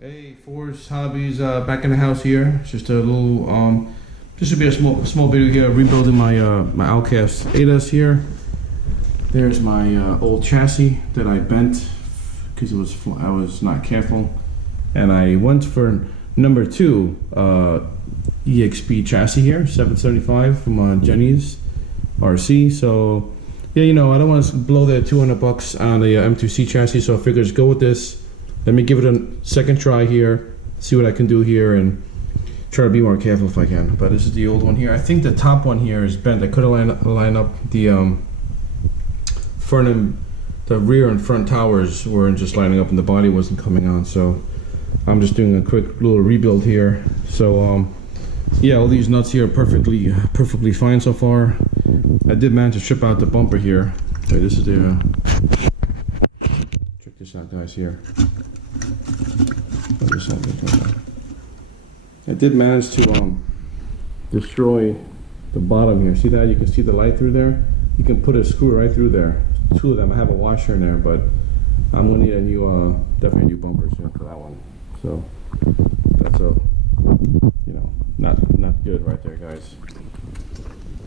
Hey, Force Hobbies, back in the house here. It's just a little, this should be a small video here, rebuilding my my Outcast 8S here. There's my old chassis that I bent because I was not careful, and I went for number 2 EXB chassis here, 775 from Jenny's RC. So yeah, you know, I don't want to blow the $200 on the M2C chassis, so I figured just go with this. Let me give it a second try here, see what I can do here, and try to be more careful if I can. But this is the old one here. I think the top one here is bent. I couldn't line up the front and the rear and front towers weren't just lining up, and the body wasn't coming on. So I'm just doing a quick little rebuild here. So yeah, all these nuts here are perfectly fine so far. I did manage to strip out the bumper here. Okay, this is the check this out, guys. Here. I did manage to destroy the bottom here. See that? You can see the light through there. You can put a screw right through there. 2 of them. I have a washer in there, but I'm gonna need a new, definitely a new bumper soon for that one. So that's a, you know, not good right there, guys.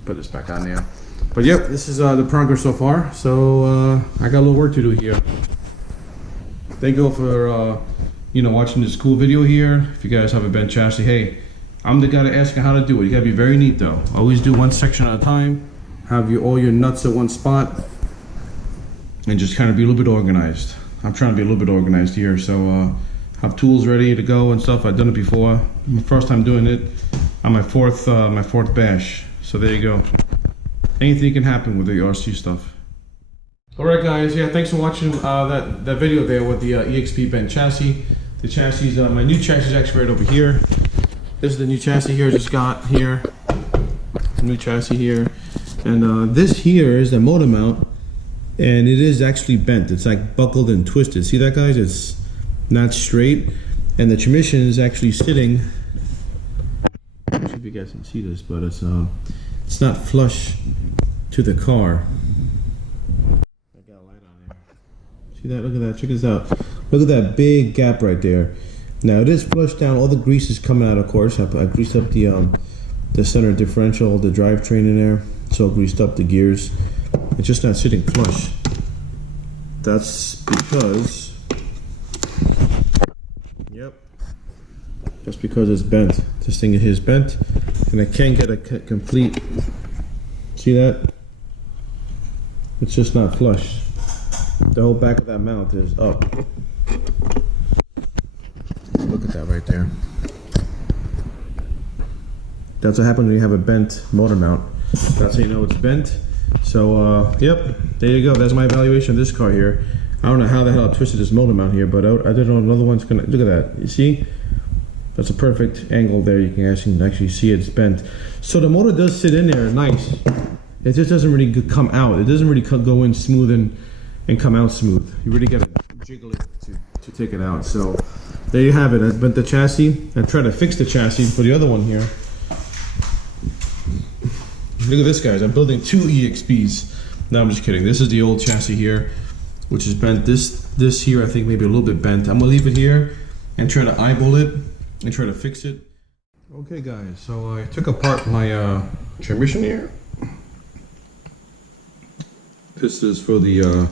Put this back on there. But yep, this is the progress so far. So I got a little work to do here. Thank you all for you know, watching this cool video here. If you guys have a bent chassis, hey, I'm the guy to ask you how to do it. You gotta be very neat though. Always do one section at a time. Have all your nuts at one spot, and just kind of be a little bit organized. I'm trying to be a little bit organized here, so have tools ready to go and stuff. I've done it before. My first time doing it on my fourth bash. So there you go. Anything can happen with the RC stuff. Alright guys, yeah, thanks for watching that video there with the EXB bent chassis. The chassis, my new chassis is actually right over here. This is the new chassis here I just got here. New chassis here. And this here is the motor mount, and it is actually bent. It's like buckled and twisted. See that, guys? It's not straight. And the transmission is actually sitting, I don't know if you guys can see this, but it's not flush to the car. See that? Look at that. Check this out. Look at that big gap right there. Now it is flushed down. All the grease is coming out, of course. I greased up the center differential, the drivetrain in there. So I greased up the gears. It's just not sitting flush. That's because, yep, that's because it's bent. This thing is bent, and I can't get a complete. See that? It's just not flush. The whole back of that mount is up. Look at that right there. That's what happens when you have a bent motor mount. That's how you know it's bent. So, yep, there you go. That's my evaluation of this car here. I don't know how the hell I twisted this motor mount here, but I don't know another one's gonna, look at that. You see? That's a perfect angle there. You can actually see it's bent. So the motor does sit in there nice. It just doesn't really come out. It doesn't really go in smooth and come out smooth. You really gotta jiggle it to take it out. So there you have it. I bent the chassis. I tried to fix the chassis for the other one here. Look at this, guys. I'm building 2 EXBs. No, I'm just kidding. This is the old chassis here, which is bent. This here, I think maybe a little bit bent. I'm gonna leave it here and try to eyeball it and try to fix it. Okay, guys. So I took apart my transmission here. This is for the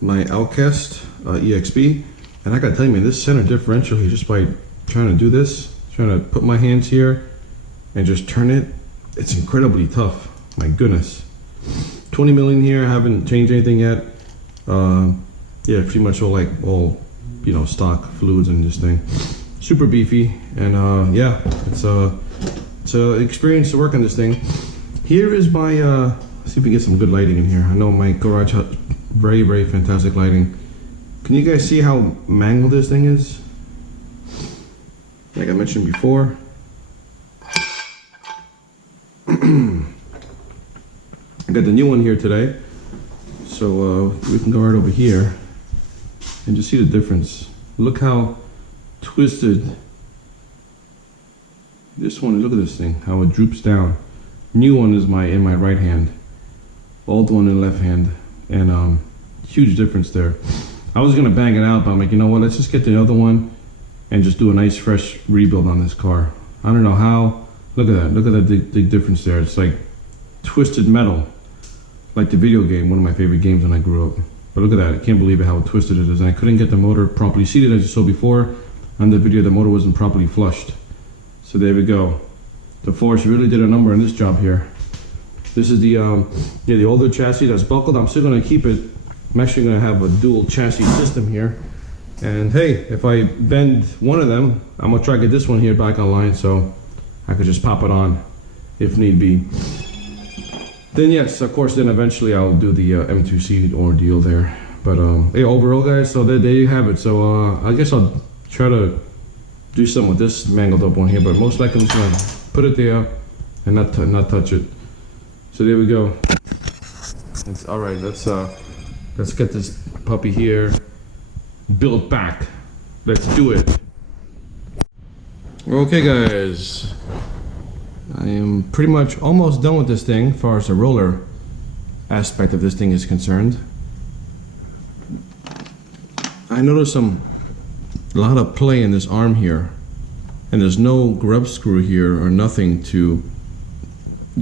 my Outcast EXB, and I gotta tell you, man, this center differential here, just by trying to do this, trying to put my hands here and just turn it, it's incredibly tough. My goodness. 20 million here. I haven't changed anything yet. Yeah, pretty much all you know, stock fluids in this thing. Super beefy, and yeah, it's an experience to work on this thing. Here is my let's see if we get some good lighting in here. I know my garage has very fantastic lighting. Can you guys see how mangled this thing is? Like I mentioned before. I got the new one here today, so we can go right over here and just see the difference. Look how twisted this one. Look at this thing, how it droops down. New one is in my right hand, old one in left hand, and huge difference there. I was gonna bang it out, but I'm like, you know what? Let's just get the other one and just do a nice fresh rebuild on this car. I don't know how. Look at that big difference there. It's like twisted metal, like the video game, one of my favorite games when I grew up. But look at that, I can't believe how twisted it is. And I couldn't get the motor properly seated, as you saw before. On the video, the motor wasn't properly flushed. So there we go. The Force really did a number on this job here. This is the older chassis that's buckled. I'm still gonna keep it. I'm actually gonna have a dual chassis system here. And hey, if I bend one of them, I'm gonna try to get this one here back online so I could just pop it on if need be. Then yes, of course, then eventually I'll do the M2C ordeal there. But hey, overall guys, so there you have it. So I guess I'll try to do something with this mangled up one here, but most likely I'm just gonna put it there and not touch it. So there we go. It's all right. Let's get this puppy here built back. Let's do it. Okay guys, I am pretty much almost done with this thing as far as the roller aspect of this thing is concerned. I noticed a lot of play in this arm here, and there's no grub screw here or nothing to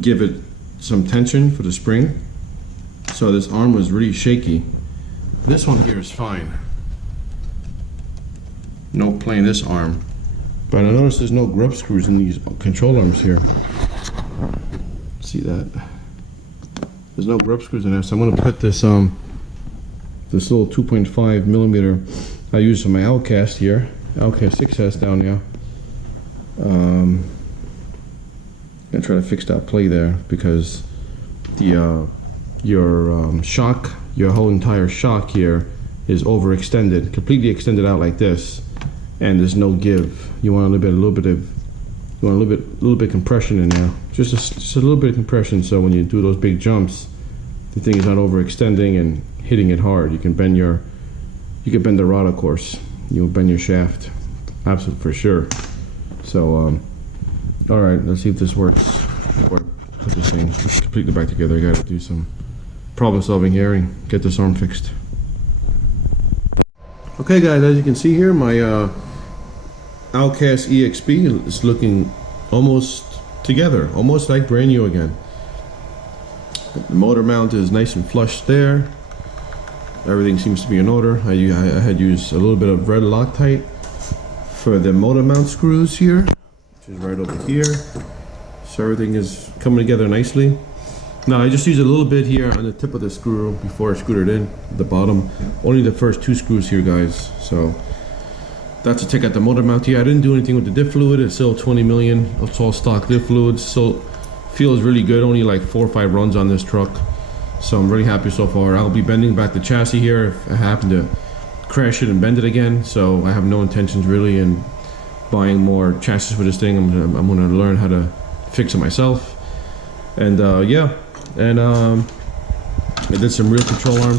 give it some tension for the spring. So this arm was really shaky. This one here is fine. No play in this arm. But I noticed there's no grub screws in these control arms here. See that? There's no grub screws in there, so I'm gonna put this this little 2.5 millimeter I use on my Outcast here, Outcast 6S down there. Gonna try to fix that play there because the your whole entire shock here is overextended, completely extended out like this, and there's no give. You want a little bit compression in there, just a little bit of compression, so when you do those big jumps, the thing is not overextending and hitting it hard. You can bend the rod, of course. You'll bend your shaft, absolutely for sure. So, all right, let's see if this works. Before I put this thing completely back together, I got to do some problem solving here and get this arm fixed. Okay, guys, as you can see here, my Outcast EXB is looking almost together, almost like brand new again. The motor mount is nice and flush there. Everything seems to be in order. I had used a little bit of red Loctite for the motor mount screws here, which is right over here. So everything is coming together nicely. Now I just used a little bit here on the tip of the screw before I screwed it in at the bottom. Only the first two screws here, guys. So that's to take out the motor mount here. I didn't do anything with the diff fluid. It's still 20 million. It's all stock diff fluid. So feels really good. Only like 4 or 5 runs on this truck. So I'm really happy so far. I'll be bending back the chassis here if I happen to crash it and bend it again. So I have no intentions really in buying more chassis for this thing. I'm gonna learn how to fix it myself. And yeah, and I did some real control arm.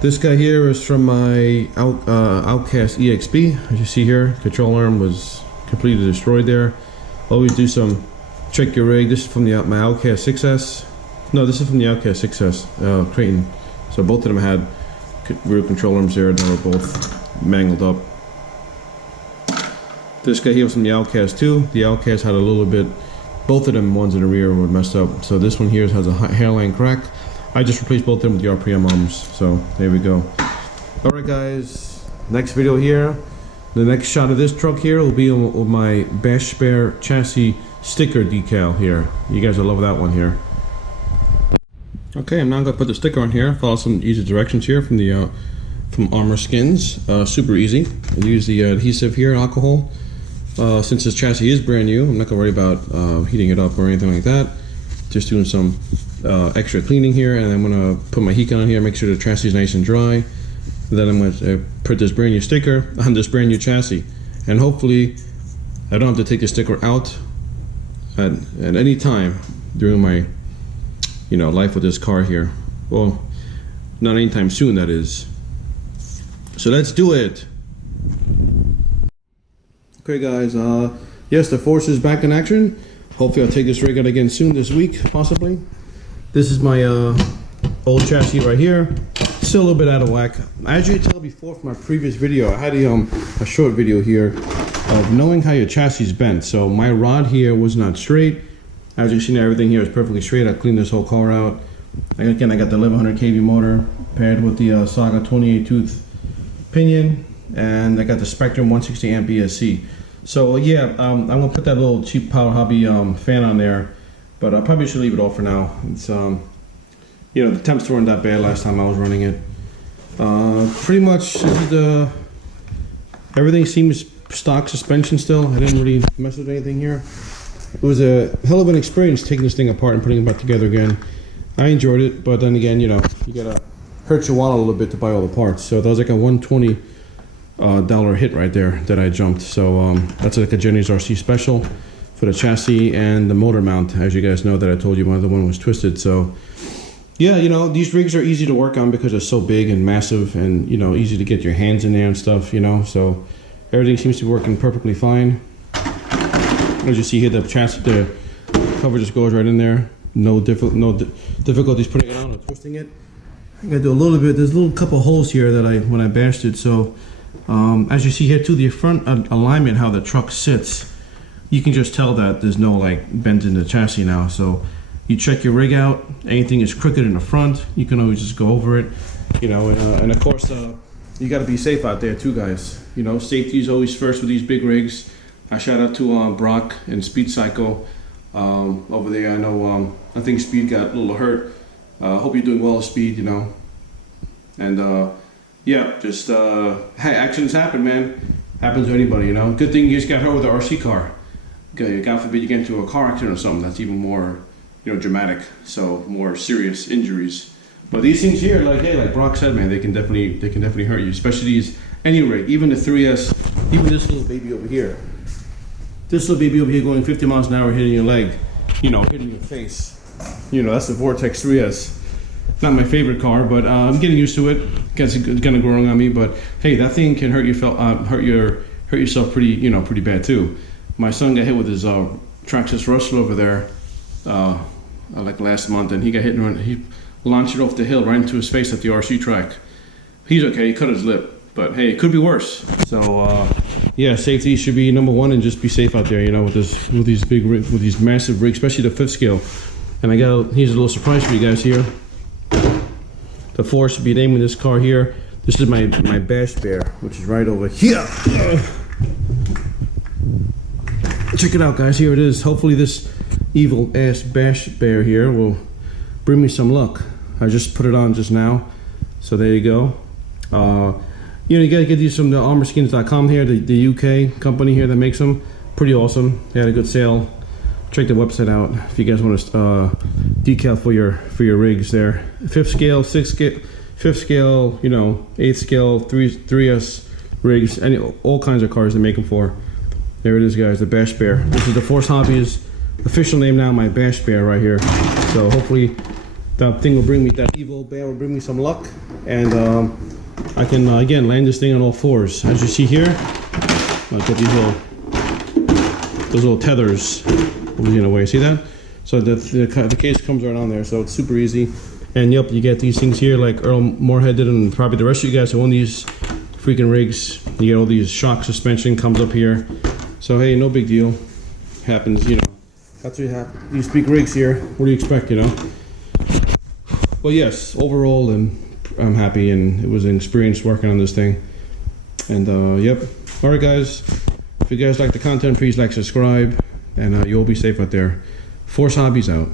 This guy here is from my Outcast EXB. As you see here, control arm was completely destroyed there. Always do some check your rig. This is from my Outcast 6S. No, this is from the Outcast 6S Creighton. So both of them had real control arms there that were both mangled up. This guy here was from the Outcast 2. The Outcast had a little bit, both of them ones in the rear were messed up. So this one here has a hairline crack. I just replaced both of them with the RPM arms. So there we go. Alright guys, next video here. The next shot of this truck here will be with my Bash Bear chassis sticker decal here. You guys will love that one here. Okay, I'm now going to put the sticker on here. Follow some easy directions here from the from Armor Skins. Super easy. I use the adhesive here, alcohol. Since this chassis is brand new, I'm not going to worry about heating it up or anything like that. Just doing some extra cleaning here, and I'm going to put my heat gun on here, make sure the chassis is nice and dry. Then I'm going to put this brand new sticker on this brand new chassis, and hopefully I don't have to take the sticker out at any time during my life with this car here. Well, not anytime soon, that is. So let's do it. Okay guys, yes, the Force is back in action. Hopefully I'll take this rig out again soon this week, possibly. This is my old chassis right here. still a little bit out of whack. As you can tell before from my previous video, I had a short video here of knowing how your chassis is bent. So my rod here was not straight. As you see, everything here is perfectly straight. I cleaned this whole car out. Again, I got the 1100 kV motor paired with the Saga 28 tooth pinion, and I got the Spectrum 160 amp ESC. So yeah, I'm gonna put that little cheap Power Hobby fan on there, but I probably should leave it off for now. It's you know, the temps weren't that bad last time I was running it. Pretty much everything seems stock suspension still. I didn't really mess with anything here. It was a hell of an experience taking this thing apart and putting it back together again. I enjoyed it, but then again, you know, you gotta hurt your wallet a little bit to buy all the parts. So that was like a $120 dollar hit right there that I jumped. So that's like a Jenny's RC special for the chassis and the motor mount. As you guys know, that I told you my other one was twisted. So yeah, you know, these rigs are easy to work on because they're so big and massive, and you know, easy to get your hands in there and stuff, you know. So everything seems to be working perfectly fine. As you see here, the chassis, the cover just goes right in there. No difficulties putting it on or twisting it. I gotta do a little bit. There's a little couple holes here that when I bashed it. So as you see here too, the front alignment, how the truck sits, you can just tell that there's no like bend in the chassis now. So you check your rig out. Anything is crooked in the front, you can always just go over it. You know, and of course, you got to be safe out there too, guys. You know, safety is always first with these big rigs. I shout out to Brock and Speed Cycle over there. I know I think Speed got a little hurt. Hope you're doing well, Speed. You know, and yeah, just hey, accidents happen, man. Happens to anybody. You know, good thing you just got hurt with an RC car. God forbid you get into a car accident or something. That's even more, you know, dramatic. So more serious injuries. But these things here, like hey, like Brock said, man, they can definitely hurt you. Especially these any rig, even the 3S, even this little baby over here. This little baby over here going 50 miles an hour hitting your leg, you know, hitting your face. You know, that's the Vortex 3S. Not my favorite car, but I'm getting used to it. It's kind of growing on me, but hey, that thing can hurt yourself pretty, you know, pretty bad too. My son got hit with his Traxxas Russell over there, like last month, and he got hit and he launched it off the hill right into his face at the RC track. He's okay. He cut his lip, but hey, it could be worse. So yeah, safety should be number one, and just be safe out there. You know, with these massive rigs, especially the 5th scale. And here's a little surprise for you guys here. The Force will be naming this car here. This is my Bash Bear, which is right over here. Check it out, guys. Here it is. Hopefully this evil ass Bash Bear here will bring me some luck. I just put it on just now, so there you go. You know, you gotta get these from the armorskins.com here, the UK company here that makes them. Pretty awesome. They had a good sale. Check the website out if you guys want to decal for your rigs there. 5th scale, 6th scale, 5th scale, you know, 8th scale, 3S rigs, all kinds of cars they make them for. There it is, guys, the Bash Bear. This is the Force Hobbies official name now, my Bash Bear right here. So hopefully that thing will bring me, that evil bear will bring me some luck, and I can again land this thing on all fours. As you see here, I'll get those little tethers in a way. See that? So the case comes right on there, so it's super easy. And yep, you get these things here like Earl Moorhead did, and probably the rest of you guys who own these freaking rigs. You get all these shock suspension comes up here. So hey, no big deal. Happens, you know. That's what you have. These big rigs here. What do you expect, you know? Well, yes, overall, I'm happy, and it was an experience working on this thing. And yep. All right, guys. If you guys like the content, please like, subscribe, and you'll be safe out there. Force Hobbies out.